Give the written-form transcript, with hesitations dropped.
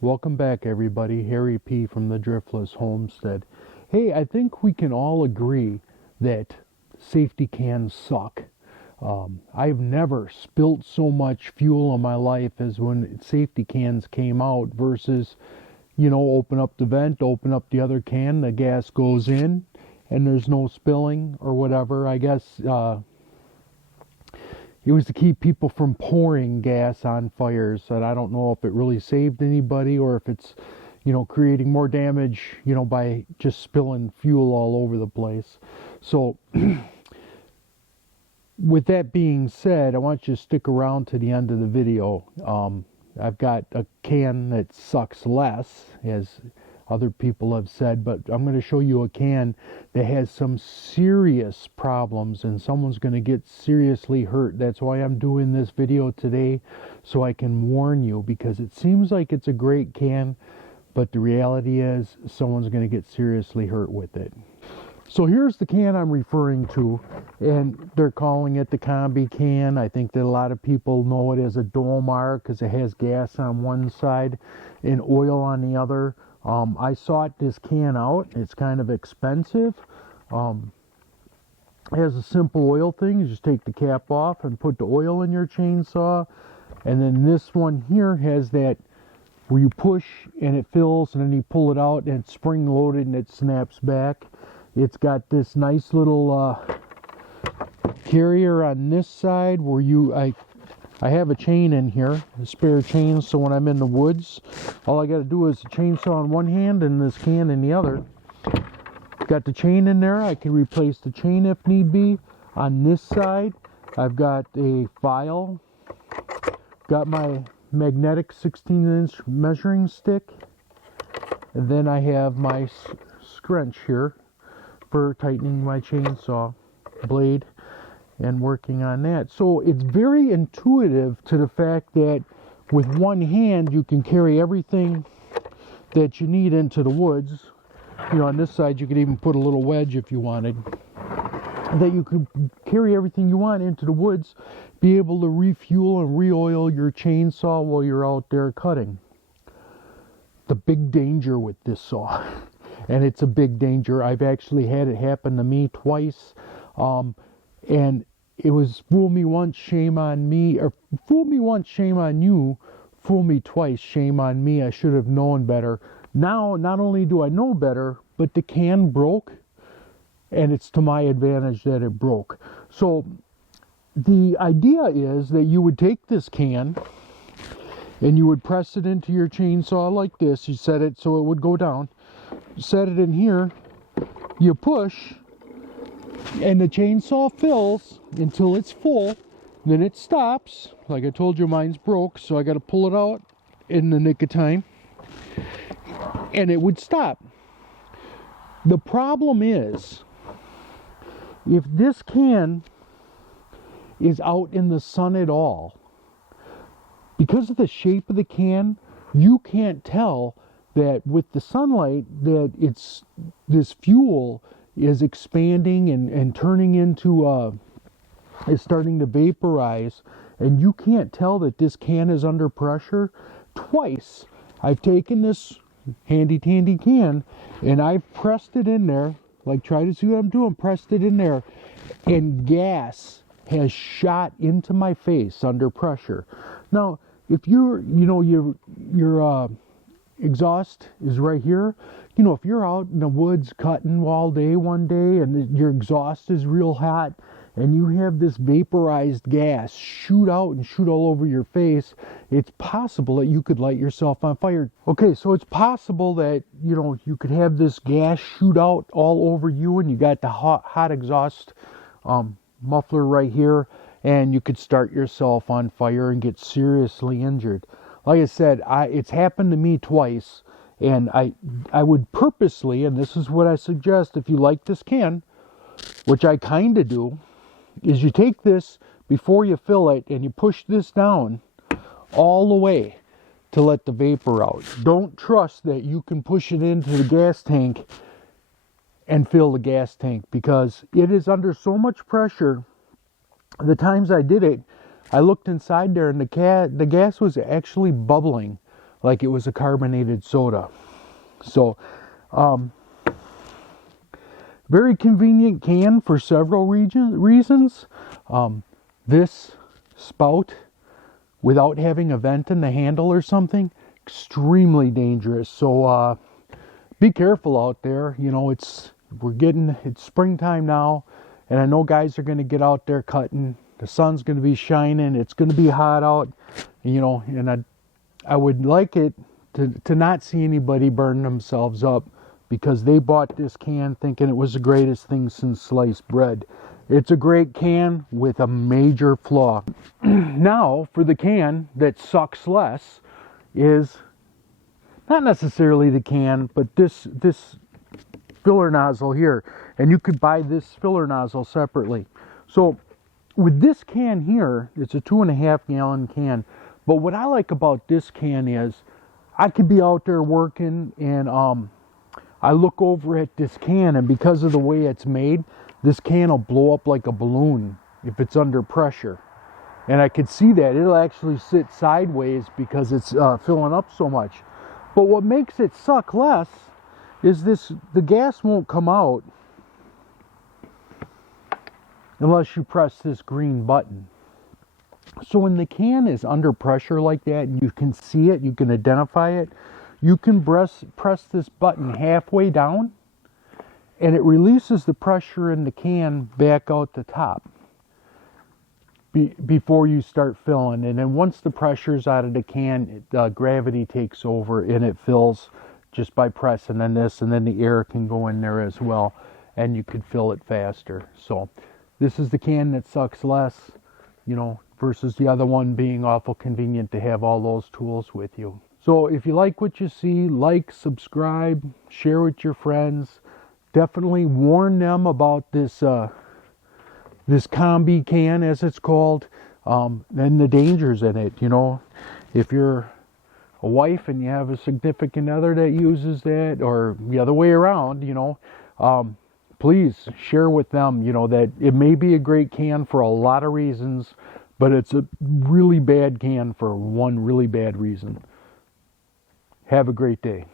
Welcome back, everybody. Harry P. from the Driftless Homestead. Hey, I think we can all agree that safety cans suck. I've never spilt so much fuel in my life as when safety cans came out versus, open up the vent, open up the other can, the gas goes in, and there's no spilling or whatever. I guess it was to keep people from pouring gas on fires, and I don't know if it really saved anybody or if it's, creating more damage, by just spilling fuel all over the place. So, with that being said, I want you to stick around to the end of the video. I've got a can that sucks less, as other people have said, but I'm going to show you a can that has some serious problems and someone's going to get seriously hurt. That's why I'm doing this video today, so I can warn you, because it seems like it's a great can, but the reality is someone's going to get seriously hurt with it. So here's the can I'm referring to, and they're calling it the Combi can. I think that a lot of people know it as a Dolmar because it has gas on one side and oil on the other. I sought this can out. It's kind of expensive. It has a simple oil thing. You just take the cap off and put the oil in your chainsaw. And then this one here has that where you push and it fills, and then you pull it out and it's spring loaded and it snaps back. It's got this nice little carrier on this side where I have a chain in here, a spare chain, so when I'm in the woods, all I got to do is a chainsaw in one hand and this can in the other. Got the chain in there. I can replace the chain if need be. On this side, I've got a file, got my magnetic 16-inch measuring stick, and then I have my scrunch here for tightening my chainsaw blade and working on that. So it's very intuitive to the fact that with one hand you can carry everything that you need into the woods. On this side you could even put a little wedge if you wanted. That you could carry everything you want into the woods, be able to refuel and re-oil your chainsaw while you're out there cutting. The big danger with this saw, and it's a big danger. I've actually had it happen to me twice, and it was fool me once, shame on me, or fool me once, shame on you, fool me twice, shame on me. I should have known better. Now, not only do I know better, but the can broke, and it's to my advantage that it broke. So the idea is that you would take this can and you would press it into your chainsaw like this. You set it so it would go down. Set it in here, you push, and the chainsaw fills until it's full, then it stops. Like I told you, mine's broke, so I got to pull it out in the nick of time, and it would stop. The problem is, if this can is out in the sun at all, because of the shape of the can, you can't tell that with the sunlight that this fuel is expanding and turning into is starting to vaporize, and you can't tell that this can is under pressure. Twice I've taken this handy dandy can and I've pressed it in there, like try to see what I'm doing, pressed it in there, and gas has shot into my face under pressure. Now if your exhaust is right here, if you're out in the woods cutting all day one day and your exhaust is real hot and you have this vaporized gas shoot out and shoot all over your face, it's possible that you could light yourself on fire. Okay, so it's possible that you could have this gas shoot out all over you, and you got the hot exhaust muffler right here, and you could start yourself on fire and get seriously injured. Like I said, it's happened to me twice, and I would purposely, and this is what I suggest if you like this can, which I kind of do, is you take this before you fill it and you push this down all the way to let the vapor out. Don't trust that you can push it into the gas tank and fill the gas tank, because it is under so much pressure. The times I did it, I looked inside there and the gas was actually bubbling like it was a carbonated soda. So, very convenient can for several reasons. This spout, without having a vent in the handle or something, extremely dangerous. So be careful out there. You know, it's springtime now, and I know guys are going to get out there cutting. The sun's going to be shining. It's going to be hot out. You know, and I would like it to not see anybody burn themselves up because they bought this can thinking it was the greatest thing since sliced bread. It's a great can with a major flaw. Now, for the can that sucks less is not necessarily the can, but this filler nozzle here. And you could buy this filler nozzle separately. So with this can here, it's a 2.5 gallon can. But what I like about this can is I could be out there working and I look over at this can, and because of the way it's made, this can will blow up like a balloon if it's under pressure. And I could see that. It'll actually sit sideways because it's filling up so much. But what makes it suck less is the gas won't come out unless you press this green button. So when the can is under pressure like that, and you can see it, you can identify it, you can press this button halfway down, and it releases the pressure in the can back out the top before you start filling. And then once the pressure's out of the can, gravity takes over and it fills just by pressing on this, and then the air can go in there as well, and you could fill it faster. So this is the can that sucks less, you know, versus the other one being awful convenient to have all those tools with you. So if you like what you see, like, subscribe, share with your friends. Definitely warn them about this this combi can, as it's called, and the dangers in it. You know, if you're a wife and you have a significant other that uses that, or the other way around, you know, please share with them, you know, that it may be a great can for a lot of reasons, but it's a really bad can for one really bad reason. Have a great day.